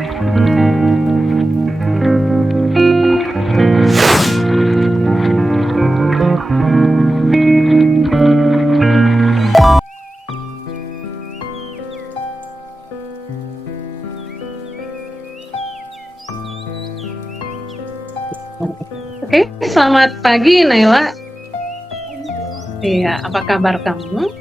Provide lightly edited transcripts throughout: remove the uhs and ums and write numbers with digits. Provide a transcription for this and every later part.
Oke, selamat pagi Naila. Iya, apa kabar kamu?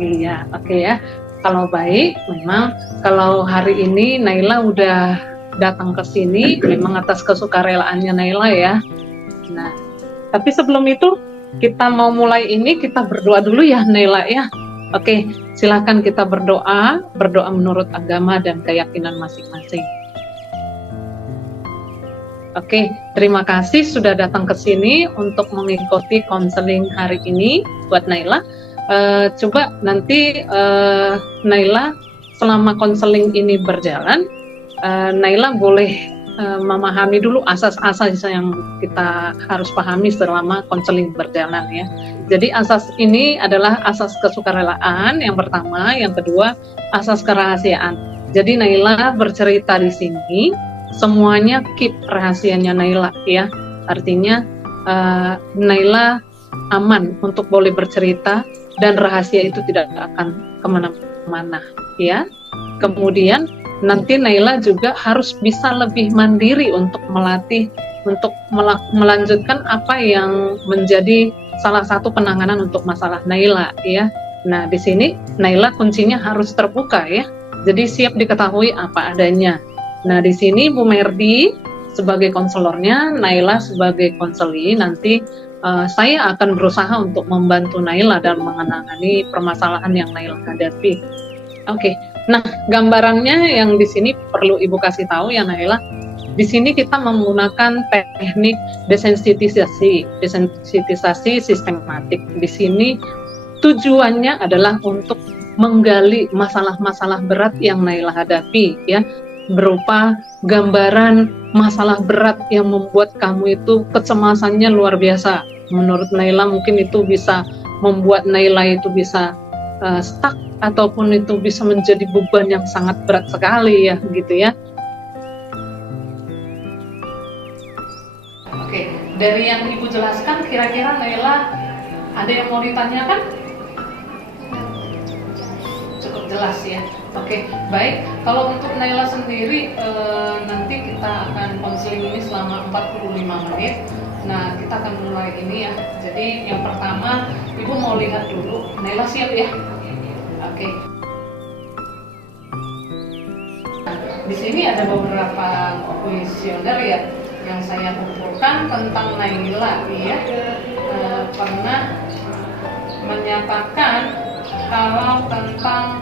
Iya, oke ya. Kalau baik, memang kalau hari ini Naila udah datang ke sini, memang atas kesukarelaannya Naila ya. Nah, tapi sebelum itu kita mau mulai ini, kita berdoa dulu ya Naila ya. Oke, silakan kita berdoa menurut agama dan keyakinan masing-masing. Oke, terima kasih sudah datang ke sini untuk mengikuti konseling hari ini buat Naila. Coba nanti Naila selama konseling ini berjalan, Naila boleh memahami dulu asas-asas yang kita harus pahami selama konseling berjalan ya. Jadi asas ini adalah asas kesukarelaan yang pertama, yang kedua asas kerahasiaan. Jadi Naila bercerita di sini, semuanya keep rahasianya Naila ya. Artinya Naila aman untuk boleh bercerita dan rahasia itu tidak akan kemana-mana ya. Kemudian nanti Naila juga harus bisa lebih mandiri untuk melatih, untuk melanjutkan apa yang menjadi salah satu penanganan untuk masalah Naila ya. Nah di sini Naila kuncinya harus terbuka ya. Jadi siap diketahui apa adanya. Nah, di sini Bu Merdi sebagai konselornya, Naila sebagai konseli, nanti saya akan berusaha untuk membantu Naila dalam menangani permasalahan yang Naila hadapi. Oke, nah gambarannya yang di sini perlu Ibu kasih tahu ya Naila, di sini kita menggunakan teknik desensitisasi sistematik. Di sini tujuannya adalah untuk menggali masalah-masalah berat yang Naila hadapi ya, berupa gambaran masalah berat yang membuat kamu itu kecemasannya luar biasa. Menurut Naila mungkin itu bisa membuat Naila itu bisa stuck ataupun itu bisa menjadi beban yang sangat berat sekali ya, gitu ya. Oke, dari yang Ibu jelaskan kira-kira Naila ada yang mau ditanyakan? Cukup jelas ya. Oke, baik. Kalau untuk Naila sendiri, nanti kita akan konseling ini selama 45 menit. Nah, kita akan mulai ini ya. Jadi yang pertama, Ibu mau lihat dulu. Naila siap ya? Oke. Nah, di sini ada beberapa kuesioner ya yang saya kumpulkan tentang Naila ya. Pernah menyatakan kalau tentang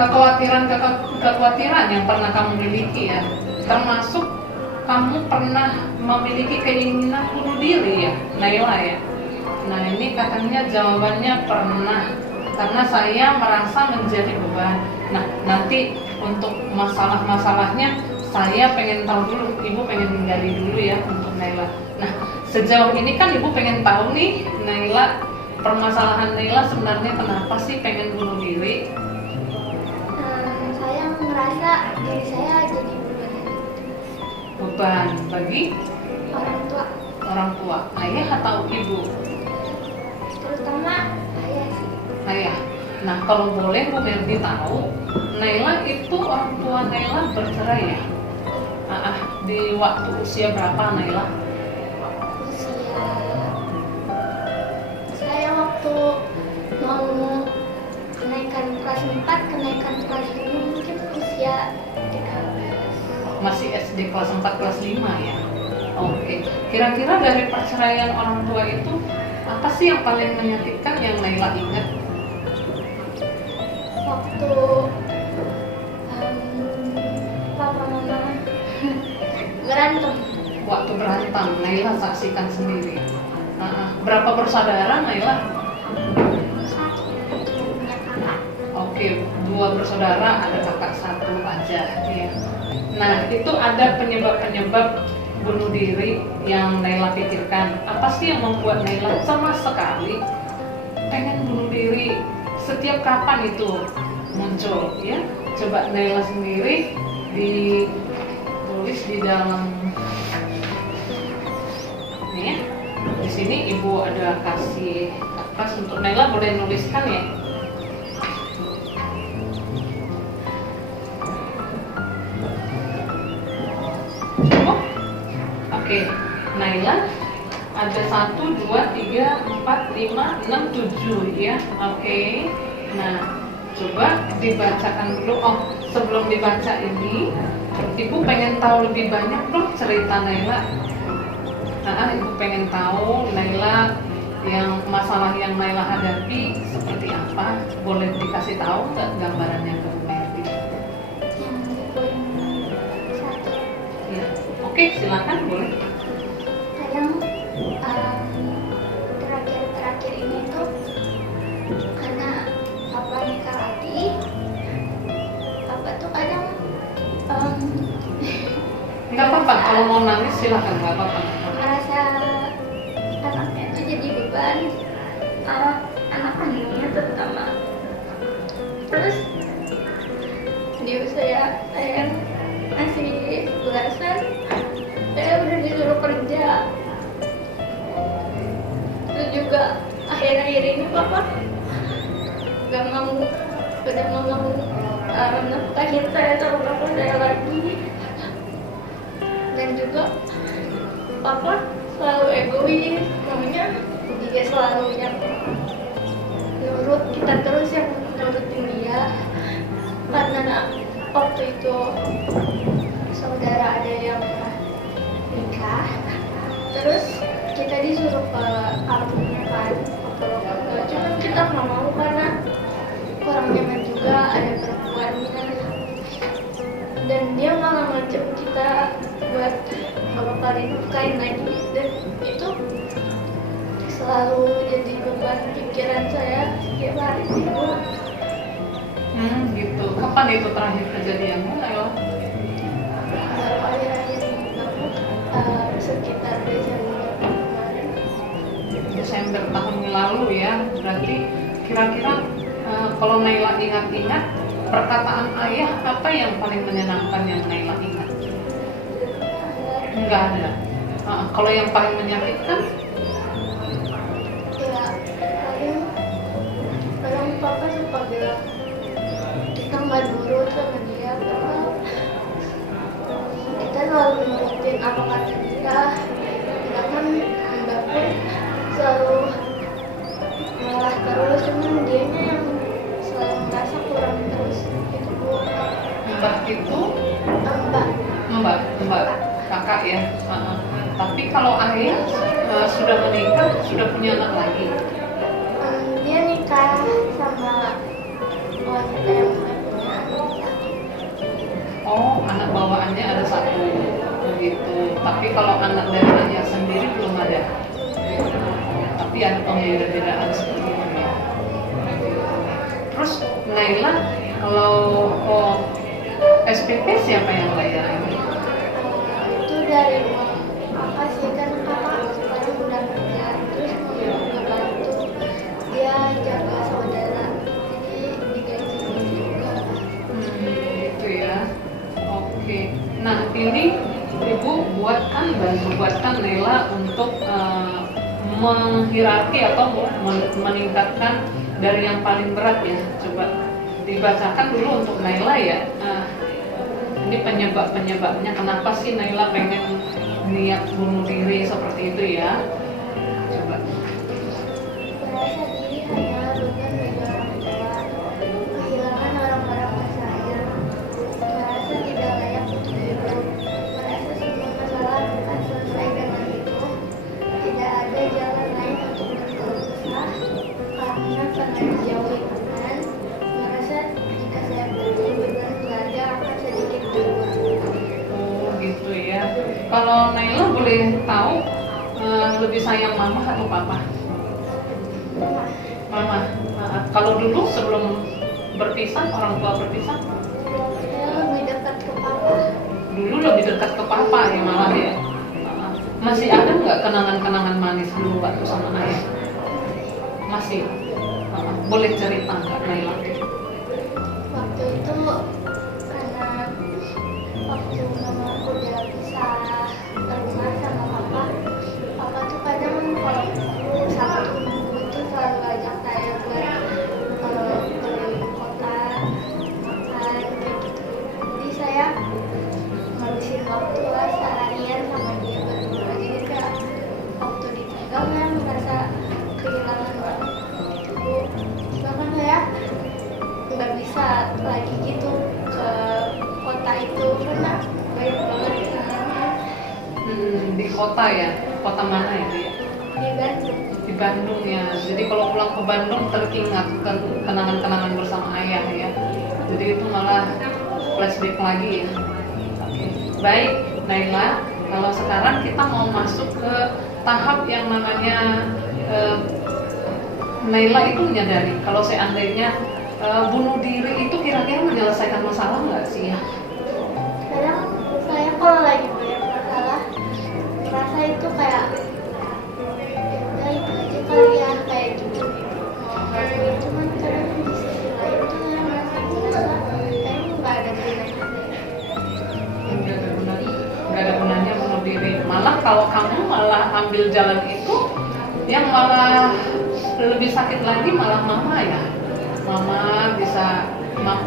kekhawatiran yang pernah kamu miliki ya, termasuk kamu pernah memiliki keinginan bunuh diri ya, Naila ya. Nah ini katanya jawabannya pernah, karena saya merasa menjadi beban. Nah nanti untuk masalah-masalahnya saya pengen tahu dulu, Ibu pengen menggali dulu ya untuk Naila. Nah sejauh ini kan Ibu pengen tahu nih Naila, permasalahan Naila sebenarnya kenapa sih pengen bunuh diri? Merasa diri saya jadi beban bagi orang tua, ayah atau ibu? Terutama ayah sih. Ayah. Nah kalau boleh Bu Merdi tahu, Naila itu orang tua Naila bercerai ya? Di waktu usia berapa Naila? Saya waktu mau kenaikan kelas 4, kenaikan kelas 5 mungkin usia 13. Masih SD kelas 4, kelas 5 ya? Oke. Kira-kira dari perceraian orang tua itu, apa sih yang paling menyakitkan yang Naila ingat? Waktu papa mama berantem. Waktu berantem, Naila saksikan sendiri. Berapa bersaudara Naila? Oke, 2 bersaudara, ada kakak 1 aja ya. Nah itu ada penyebab-penyebab bunuh diri yang Naila pikirkan. Apa sih yang membuat Naila cemas sekali pengen bunuh diri? Setiap kapan itu muncul ya? coba Naila sendiri ditulis di dalam nih ya. Di sini ibu ada kasih kertas untuk Naila, boleh nuliskan ya. Oh, oke, Naila ada 1, 2, 3, 4, 5, 6, 7 ya. Oke. Nah, coba dibacakan dulu. Oh, sebelum dibaca ini, ibu pengen tahu lebih banyak dong cerita Naila. Nah, ibu pengen tahu Naila yang masalah yang Naila hadapi seperti apa. Boleh dikasih tahu nggak gambarannya ke Bu Merdi? Yang di poin 1. Ya. Oke, silakan boleh. Kadang terakhir ini tuh karena papa nikah lagi, papa tuh kadang Nggak apa-apa, kalau mau nangis silakan, nggak apa-apa. merasa anaknya tuh jadi beban, anak kandungnya terutama. Terus di usia saya kan masih belasan, saya udah disuruh kerja. Terus juga akhir-akhir ini papa udah mau menafkahin saya sama papa saya lagi. Dan juga papa selalu egois, maunya dia selalu yang nurut kita terus, yang nurutin dia. Karena waktu itu saudara ada yang nikah, terus kita disuruh ke kampungnya kan, ke lokal. Cuman kita nggak mau karena kurang nyaman juga, ada perempuannya. Dan dia malah ngajak kita buat ngapain nikahin lagi, dan itu selalu jadi beban pikiran saya setiap hari tidur. Gitu. Kapan itu terakhir kejadiannya, Naila? Baru akhir-akhir ini banget, sekitar Desember kemarin. Desember tahun lalu ya. Berarti kira-kira kalau Naila ingat-ingat, perkataan ayah apa yang paling menyenangkan yang Naila ingat? Enggak ada. Kalau yang paling menyakitkan? Ya, kadang papa suka bilang kita nggak nurut sama dia, padahal kita selalu nurutin apa kata dia. Sedangkan mbak pun selalu ngalah terus, cuman dianya yang selalu merasa kurang terus. Itu bu, Mbak itu Mbak kakak ya. Tapi kalau ayah sudah menikah, sudah punya anak lagi. dia nikah sama wanita yang punya anak satu. Oh, anak bawaannya ada 1 begitu. Tapi kalau anak dari ayah sendiri belum ada. Tapi ada pembeda-bedaan seperti itu ya. Terus Naila, kalau SPP siapa yang bayar ini? Itu dari apa sih, kan kakak sekarang udah kerja, terus mau ngebantu dia jaga saudara, jadi digaji juga. Gitu ya. Oke. Nah, ini ibu buatkan Naila untuk menghierarki atau meningkatkan dari yang paling berat ya. Coba dibacakan dulu untuk Naila ya. Ini penyebabnya kenapa sih Naila pengen niat bunuh diri seperti itu ya. Coba. Merasa diri hanya beban bagi orang tua, kehilangan orang-orang tersayang, merasa tidak layak untuk hidup, merasa semua masalah akan selesai dengan itu, tidak ada jalan lain untuk berkeluh kesah, karena dijauhi Tuhan, merasa jika saya pergi beban belajar akan sedikit berubah. Oh gitu ya. Kalau Naila boleh tahu lebih sayang mama atau papa? Mama. Kalau dulu sebelum berpisah, orang tua berpisah, Saya lebih dekat ke papa. dulu lebih dekat ke papa ya malah ya. Masih ada nggak kenangan-kenangan manis dulu waktu sama ayah? Masih. Boleh cerita nggak Naila? Waktu itu kota ya? Kota mana itu ya? Di Bandung. Di Bandung ya. Jadi kalau pulang ke Bandung teringat kenangan-kenangan bersama ayah ya. Jadi itu malah flashback lagi ya. Oke. Baik, Naila. Kalau sekarang kita mau masuk ke tahap yang namanya Naila itu menyadari kalau seandainya bunuh diri itu kira-kira menyelesaikan masalah nggak sih ya? Kadang saya kalau lagi banyak masalah merasa itu kayak ya udah itu aja kali ya kayak gitu. Cuman kadang di sisi lain tuh yang merasa kayaknya nggak ada gunanya. Nggak ada gunanya bunuh diri. Malah kalau kamu malah ambil jalan itu, yang malah lebih sakit lagi malah mama ya. Mama bisa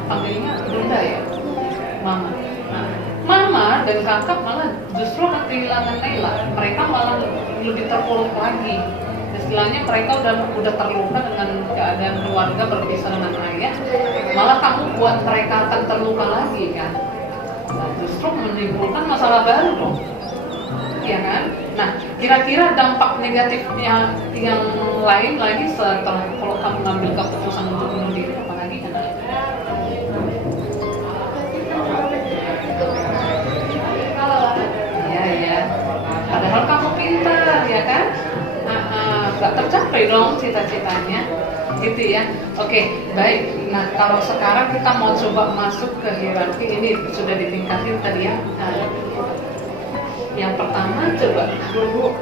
panggilnya bunda ya, mama. Nah, mama dan kakak malah justru akan kehilangan Naila. Mereka malah lebih terpuruk lagi. Istilahnya mereka udah terluka dengan keadaan keluarga berpisah dengan ayah. Malah kamu buat mereka akan terluka lagi kan. Nah, justru menimbulkan masalah baru dong. Ya kan? Nah, kira-kira dampak negatifnya yang lain lagi setelah kalau kamu ngambil keputusan untuk bunuh diri apa lagi kan? Iya ya. Padahal kamu pintar ya kan? Gak tercapai dong cita-citanya, gitu ya. Oke, baik. Nah, kalau sekarang kita mau coba masuk ke hierarki ini sudah ditingkatin tadi ya. Yang pertama coba dulu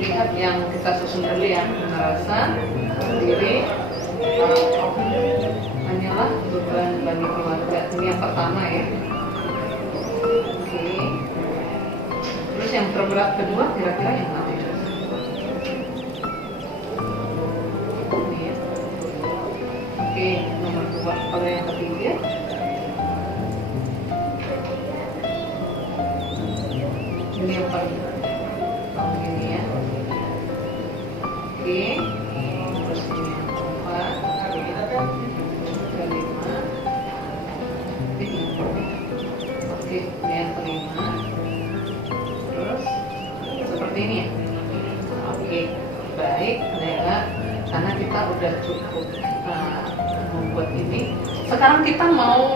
lihat yang kita susun dulu ya, merasa sendiri hanyalah beban bagi keluarga. Ini yang pertama ya. Oke. Terus yang terberat kedua kira-kira yang mana? Ini ya. Oke, nomor 2. Kalau yang ketiga ini yang paling ini ya. Oke, terus ini yang keempat, kelima. Oke, ini yang kelima. Terus seperti ini ya. Oke, baik, Naila. Karena kita udah cukup membuat ini. Sekarang kita mau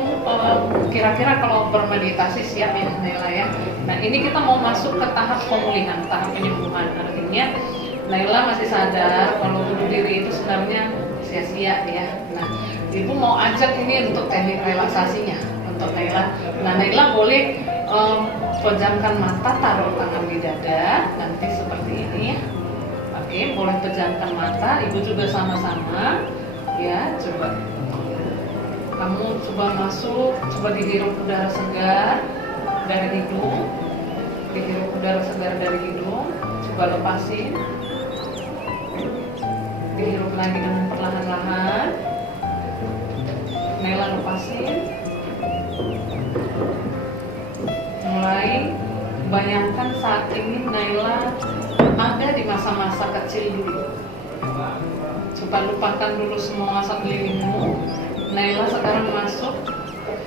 kira-kira kalau bermeditasi siap ya Naila ya. Nah ini kita mau masuk ke tahap pemulihan, tahap penyembuhan. Artinya Naila masih sadar kalau bunuh diri itu sebenarnya sia-sia ya. Nah Ibu mau ajak ini untuk teknik relaksasinya untuk Naila. Nah Naila boleh pejamkan mata, taruh tangan di dada, nanti seperti ini ya. Oke, boleh pejamkan mata. Ibu juga sama-sama ya. Coba kamu coba masuk, coba dihirup udara segar dari hidung, dihirup udara segar dari hidung, coba lepasin, dihirup lagi dengan perlahan-lahan. Naila lepasin. Mulai bayangkan saat ini Naila ada di masa-masa kecil dulu. Coba lupakan dulu semua masa kelilingmu. Naila sekarang masuk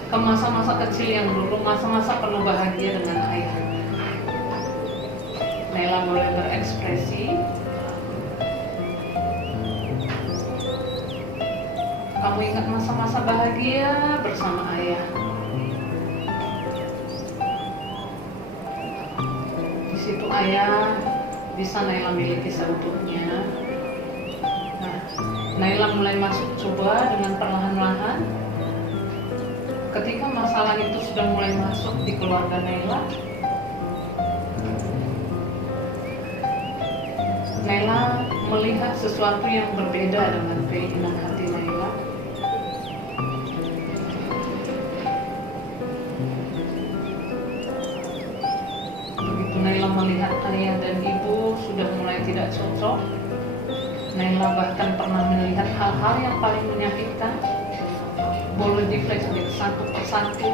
ke masa-masa kecil yang dulu, masa-masa penuh bahagia dengan ayah. Naila boleh berekspresi. Kamu ingat masa-masa bahagia bersama ayah. Di situ ayah bisa Naila miliki seutuhnya. Naila mulai masuk coba dengan perlahan-lahan. Ketika masalah itu sudah mulai masuk di keluarga Naila, Naila melihat sesuatu yang berbeda dengan keinginan hati Naila. Begitu Naila melihat ayah dan ibu sudah mulai tidak cocok, Naila bahkan pernah melihat hal-hal yang paling menyakitkan. Boleh di flashback satu persatu.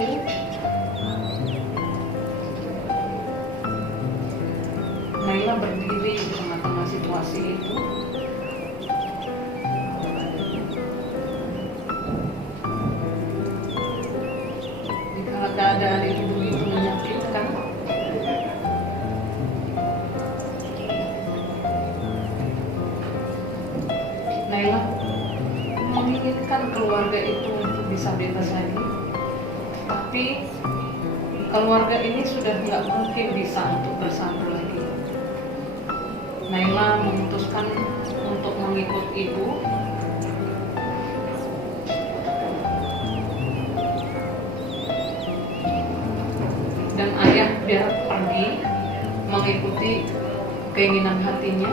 Naila berdiri di tengah-tengah situasi itu. Jika keadaan itu begitu menyakitkan, bisa bebas lagi. Tapi keluarga ini sudah nggak mungkin bisa untuk bersatu lagi. Naila memutuskan untuk mengikut ibu. Dan ayah dia pergi mengikuti keinginan hatinya.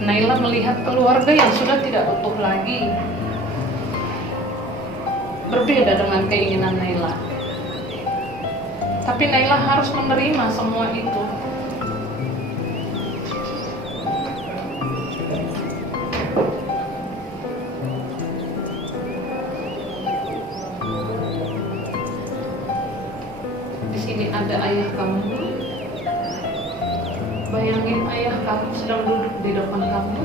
Naila melihat keluarga yang sudah tidak utuh lagi, berbeda dengan keinginan Naila. Tapi Naila harus menerima semua itu. Di sini ada ayah kamu. Bayangin ayah kamu sedang duduk di depan kamu.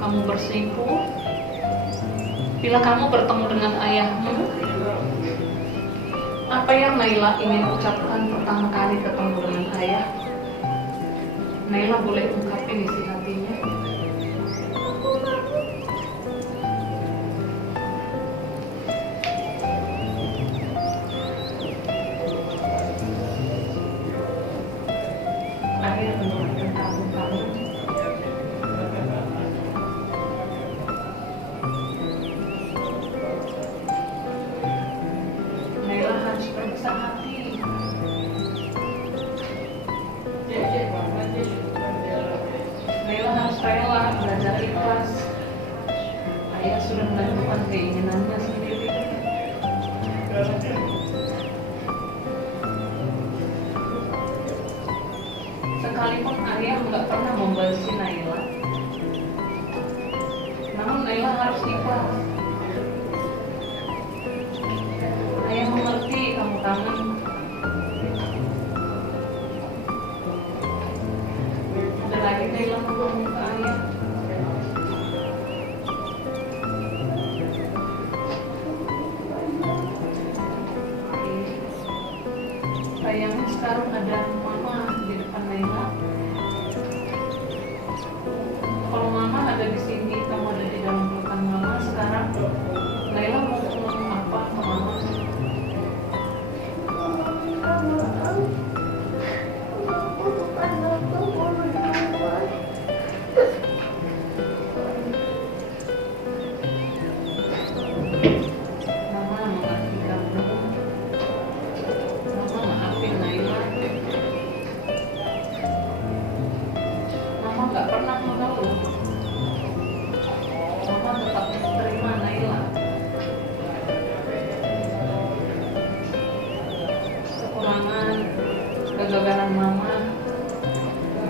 Kamu bersimpuh. Bila kamu bertemu dengan ayahmu, apa yang Naila ingin ucapkan pertama kali ketemu dengan ayah? Naila boleh ungkapin isi hatinya. Ayah mendoakan kamu. Naila harus berbesar hati. Naila harus rela belajar ikhlas. Ayah sudah menentukan keinginannya sendiri. Sekalipun ayah nggak pernah membalisi Naila, namun Naila harus ikhlas. Ayah mengerti kamu kangen. Ada lagi Naila ngomong ke ayah. Sayangnya sekarang ada mama di depan Naila. Kalau mama ada di sini, kamu ada di dalam pelukan mama. Sekarang Naila mau ngomong apa ke mama? Mama mengerti kamu. Mama maafin Naila. Mama nggak pernah mengeluh. Mama tetap menerima Naila. Kekurangan, kegagalan mama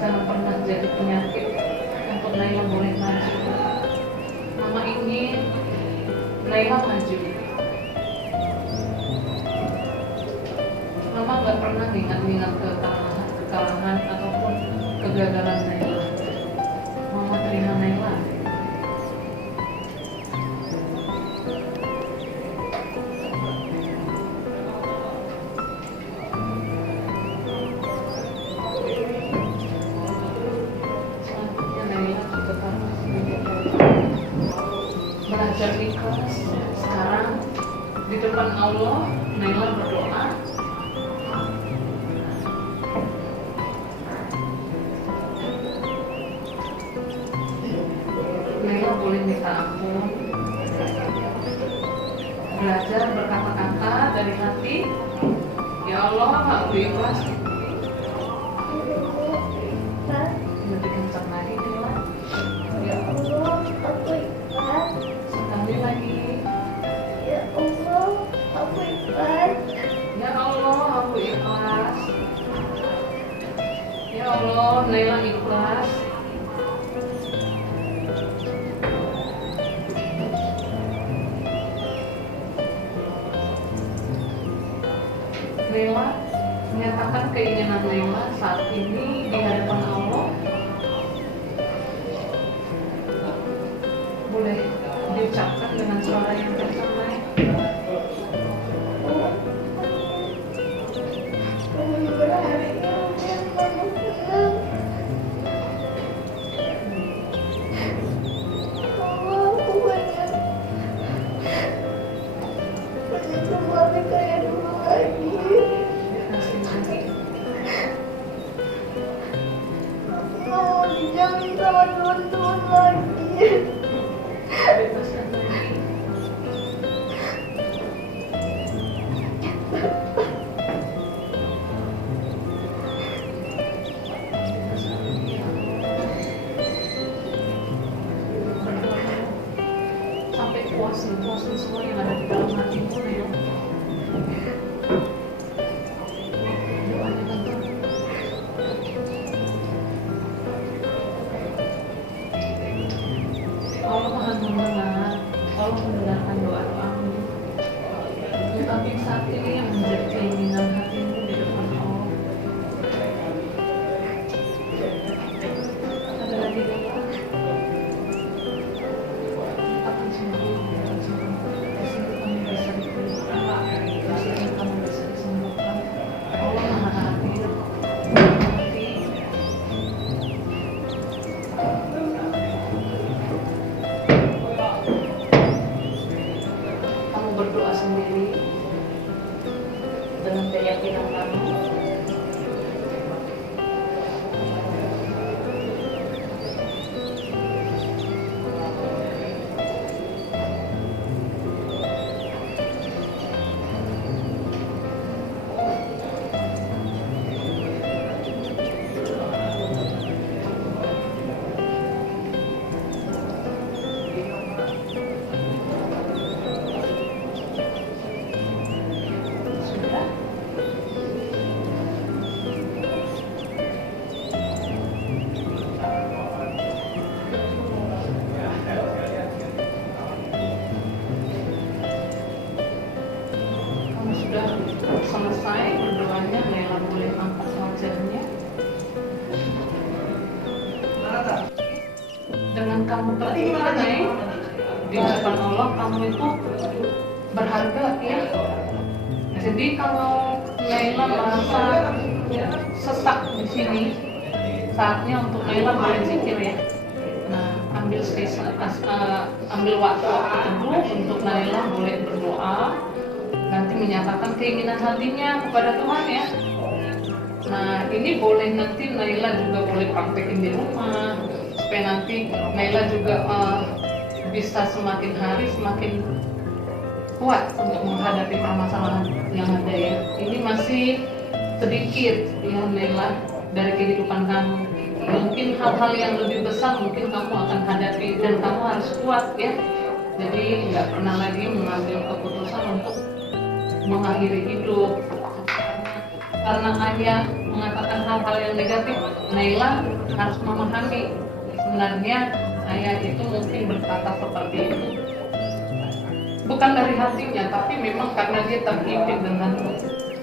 jangan pernah jadi penyakit untuk Naila boleh maju. Mama ingin Naila maju. Mama nggak pernah ingat-ingat kekalahan ataupun kegagalan Naila. Mama terima Naila. Selanjutnya Naila juga harus belajar ikhlas. Sekarang di depan Allah, Naila berdoa. Naila boleh minta ampun. Belajar berkata-kata dari hati. Ya Allah, aku ikhlas. Lebih kencang lagi, Naila. Ya Allah, aku ikhlas. Sekali lagi. Ya Allah, aku ikhlas. Ya Allah, aku ikhlas. Ya Allah, Naila ikhlas. Naila menyatakan keinginan Naila saat ini di hadapan Allah. Boleh diucapkan dengan suara yang kencang, Nay. semua yang ada di dalam hatimu, Naila. Doanya tentu. Allah Maha mendengar, Allah mendengarkan doa-doamu. Tetapi saat ini yang menjadi keinginan hatimu di depan Allah adalah di dalam akan sembuh, akan sembuh. Di sini kamu bisa dipulihkan, di sini kamu bisa disembuhkan. Allah Maha hadir, mengerti. Kamu berdoa sendiri dengan keyakinan kamu. Sudah. Kamu sudah selesai berdoanya, Naila boleh angkat wajahnya. Dengan kamu berdoa di hadapan Allah, kamu itu berharga ya. Jadi kalau Naila merasa sesak di sini, saatnya untuk Naila boleh zikir ya. Nah, ambil waktu teduh untuk Naila boleh berdoa, nanti menyatakan keinginan hatinya kepada Tuhan ya. Nah, ini boleh nanti Naila juga boleh praktekin di rumah, supaya nanti Naila juga bisa semakin hari semakin kuat untuk menghadapi permasalahan yang ada ya. Ini masih sedikit ya Naila dari kehidupan kamu. Mungkin hal-hal yang lebih besar mungkin kamu akan hadapi dan kamu harus kuat ya. Jadi nggak pernah lagi mengambil keputusan untuk mengakhiri hidup. Karena ayah mengatakan hal-hal yang negatif, Naila harus memahami sebenarnya ayah itu mungkin berkata seperti itu bukan dari hatinya, tapi memang karena dia terhimpit dengan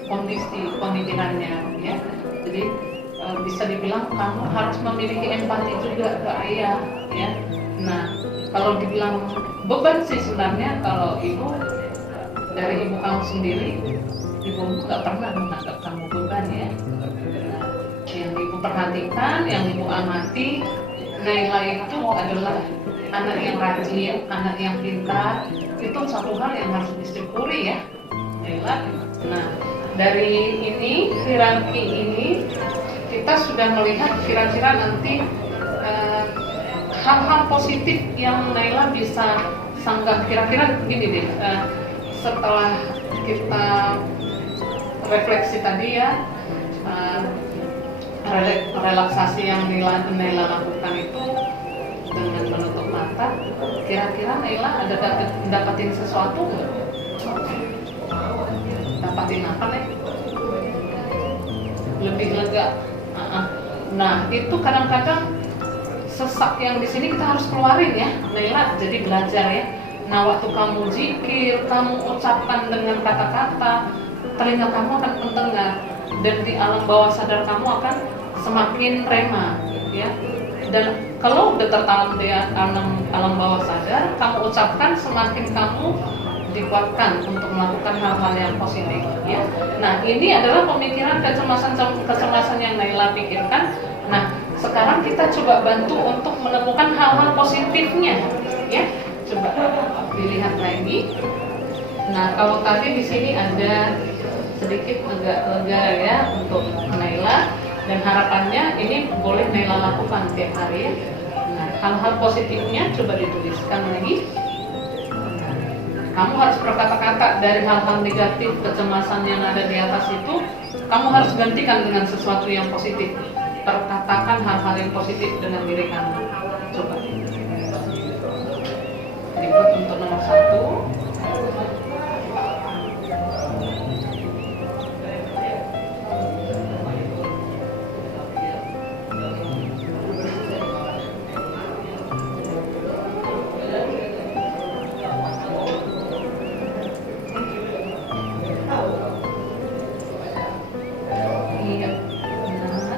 kondisi pemikirannya ya. Jadi bisa dibilang kamu harus memiliki empati juga ke ayah ya. Nah, kalau dibilang beban sih sebenarnya kalau ibu dari ibu kamu sendiri, ibu nggak pernah menganggap kamu beban ya. Nah, yang ibu perhatikan, yang ibu amati, Naila itu adalah anak yang rajin, anak yang pintar. Itu satu hal yang harus disyukuri ya, Naila. Nah, dari ini hierarki ini kita sudah melihat kira-kira nanti hal-hal positif yang Naila bisa sanggah. Kira-kira begini deh, setelah kita refleksi tadi ya, relaksasi yang Naila lakukan itu dengan menutup mata, kira-kira Naila ada dapatin sesuatu nggak? Dapatin apa nih? Lebih lega. Nah, itu kadang-kadang sesak yang di sini kita harus keluarin ya, Naila. Jadi belajar ya. Nah, waktu kamu zikir, kamu ucapkan dengan kata-kata, telinga kamu akan mendengar, dan di alam bawah sadar kamu akan semakin rema ya. Dan kalau udah tertanam di alam bawah sadar, kamu ucapkan, semakin kamu dikuatkan untuk melakukan hal-hal yang positif ya. Nah, ini adalah pemikiran kecemasan yang Naila pikirkan. Nah, sekarang kita coba bantu untuk menemukan hal-hal positifnya ya. Coba dilihat lagi. Nah, kalau tadi di sini ada sedikit agak lega ya untuk Naila, dan harapannya ini boleh Naila lakukan tiap hari ya. Nah, hal-hal positifnya coba dituliskan lagi. Kamu harus berkata-kata dari hal-hal negatif, kecemasan yang ada di atas itu, kamu harus gantikan dengan sesuatu yang positif. Perkatakan hal-hal yang positif dengan diri kamu. Coba. Dibuat untuk nomor 1. Iya, benar.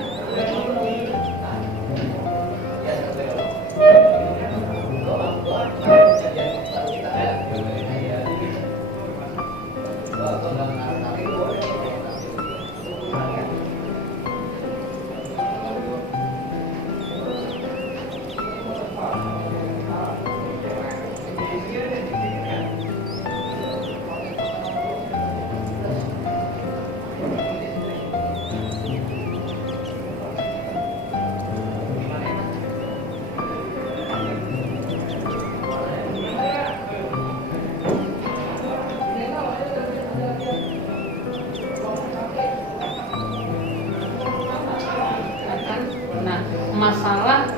Nah, masalah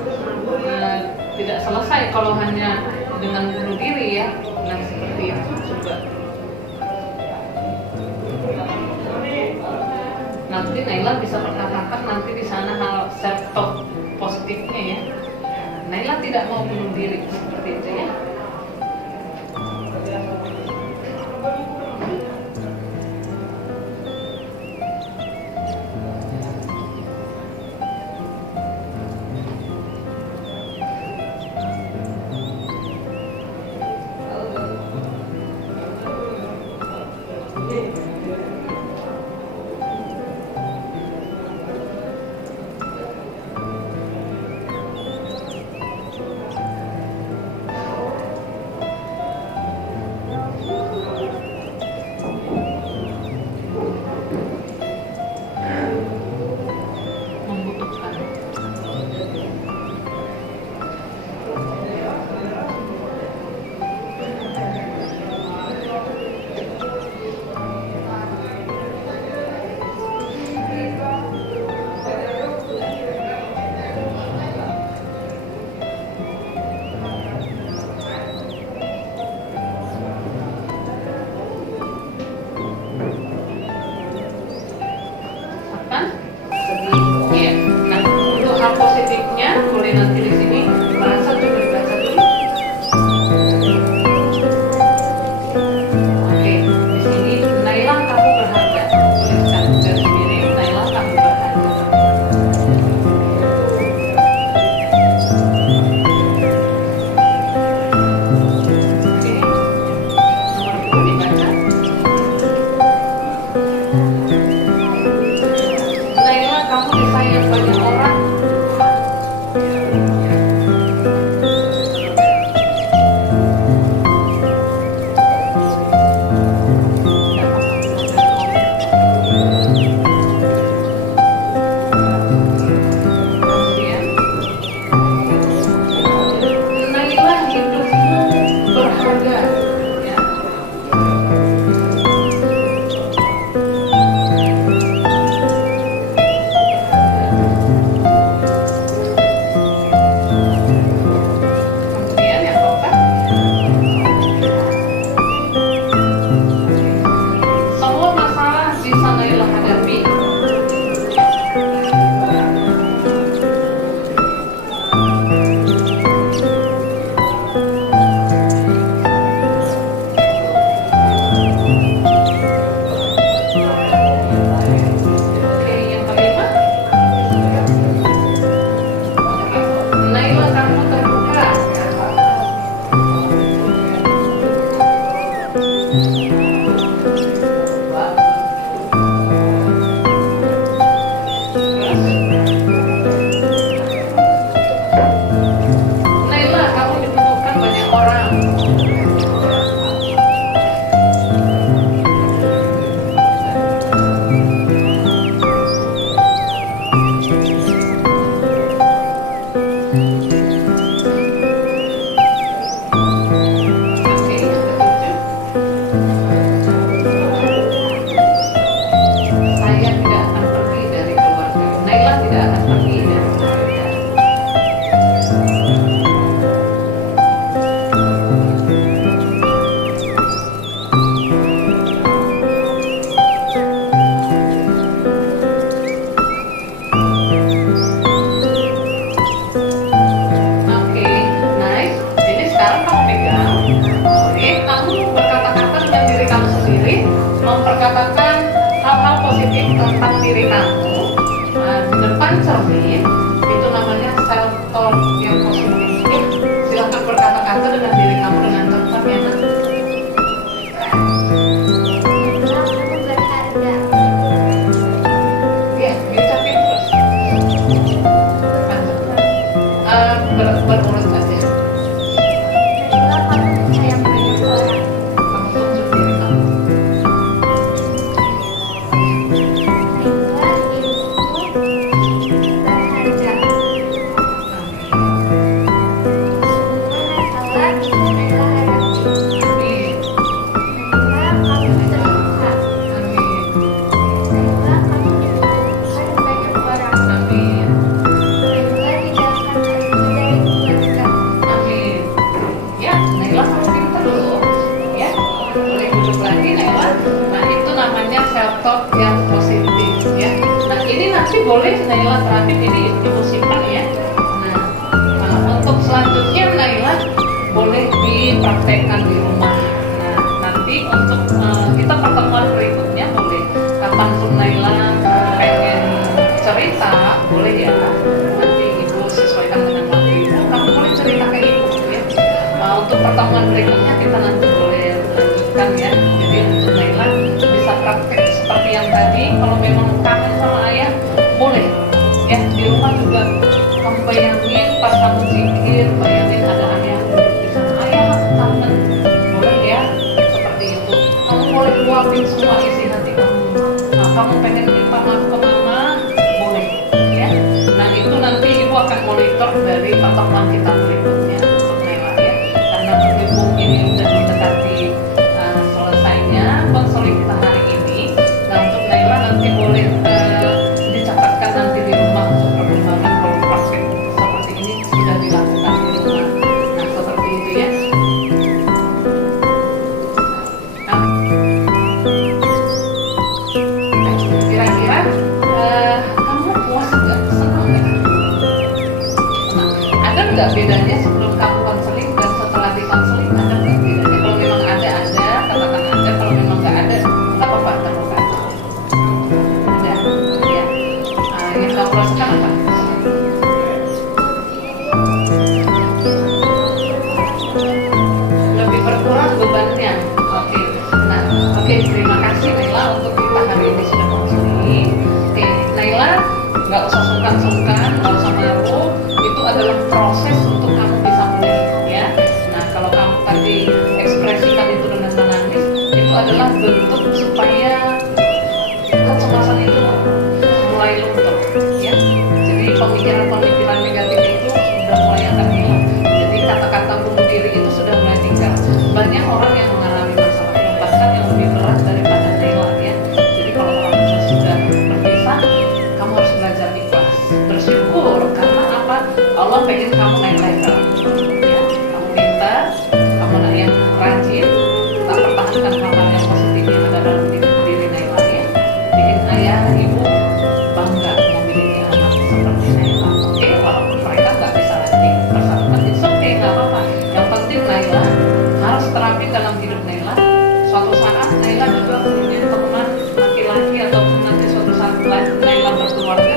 tidak selesai kalau hanya dengan bunuh diri ya. Nah, seperti itu juga. Nanti Naila bisa perkatakan nanti di sana hal self talk positifnya ya. Naila tidak mau bunuh diri seperti itu ya. Membutuhkan. Apa? Iya. Nah, untuk hal positifnya boleh nanti di sini bahasa coba dibaca dulu. Oke, di sini Naila kamu berharga. Tuliskan garis miring Naila kamu berharga. Oke, nomor 2 dibaca. kamu di depan cermin itu namanya self talk yang positif. Ya, silahkan berkata-kata dengan diri kamu dengan lengkap ya nak. Kamu berharga. Ya, diucapin terus. Berurut saja. Naila, kamu sayang banyak orang. Kamu tunjuk diri kamu. Naila, ilmumu berharga. Semua masalah bisa Naila hadapi. Amin. Naila, kamu terbuka. Amin. Naila, kamu dibutuhkan banyak orang. Amin. Naila tidak akan pergi dari keluarga. Amin. Ya, Naila kamu pintar dulu. Ya, boleh duduk lagi Naila. Nah, itu namanya self talk yang positif ya. Nah, ini nanti boleh Naila terapin, ini ibu simpan ya. Nah, untuk selanjutnya Naila boleh dipraktekkan di rumah. Nah, nanti untuk kita pertemuan berikutnya boleh kapan pun Naila pengen cerita boleh ya. Nanti ibu sesuaikan dengan waktu ibu. Kamu boleh cerita ke ibu ya. Untuk pertemuan berikutnya kita nanti boleh lanjutkan ya. Jadi untuk Naila bisa praktek seperti yang tadi. Kalau memang kangen sama ayah boleh ya, di rumah juga kamu bayangin pas kamu zikir, bayangin ada ayah duduk di sana, ayah kangen, boleh ya seperti itu. Kamu boleh luapin semua isi hati kamu. Nah, kamu pengen minta maaf ke mama boleh ya. Nah, itu nanti ibu akan monitor dari pertemuan kita berikutnya untuk Naila ya, karena berhubung ini udah mendekati selesainya konseling kita hari ini. Nah, untuk Naila nanti boleh dicatatkan nanti di rumah untuk perkembangan kalau praktek seperti ini sudah dilakukan di rumah. Nah, seperti itu ya. Nah, kira-kira kamu puas nggak? Senang nggak? Senang. Ada nggak bedanya sebelum kamu konseling dan setelah dikonseling? Ada nggak bedanya? Kalau memang ada, katakan ada. Kalau memang nggak ada, nggak apa-apa, terbuka. Ada, ya. Yang kamu rasakan apa? Lebih berkurang bebannya. Oke. Nah, oke, terima kasih Naila untuk kita hari ini sudah konseling. Oke, Naila nggak usah sungkan-sungkan, nggak usah malu. Itu adalah proses untuk kamu bisa pulih ya. Nah, kalau kamu tadi ekspresikan itu dengan menangis, itu adalah bentuk supaya kecemasan itu mulai luntur ya. Jadi pemikiran-pemikiran negatif itu sudah mulai akan hilang. Jadi kata-kata bunuh diri itu sudah mulai tinggal. Banyak orang yang mengalami masalah ini, bahkan yang lebih berat daripada Naila ya. Jadi kalau orang sudah berpisah, kamu harus belajar ikhlas, bersyukur karena apa? Allah pengen kamu naik level ya. Kamu pintar, kamu anak yang rajin, tak pertahankan hal-hal yang positif yang ada dalam diri Naila ya. Bikin ayah, ibu bangga memiliki anak seperti Naila. Oke, walaupun mereka nggak bisa nanti bersama, it's okay, nggak apa-apa. Yang penting Naila harus terapin dalam hidup Naila. Suatu saat Naila juga punya teman laki-laki atau nanti suatu saat Naila berkeluarga,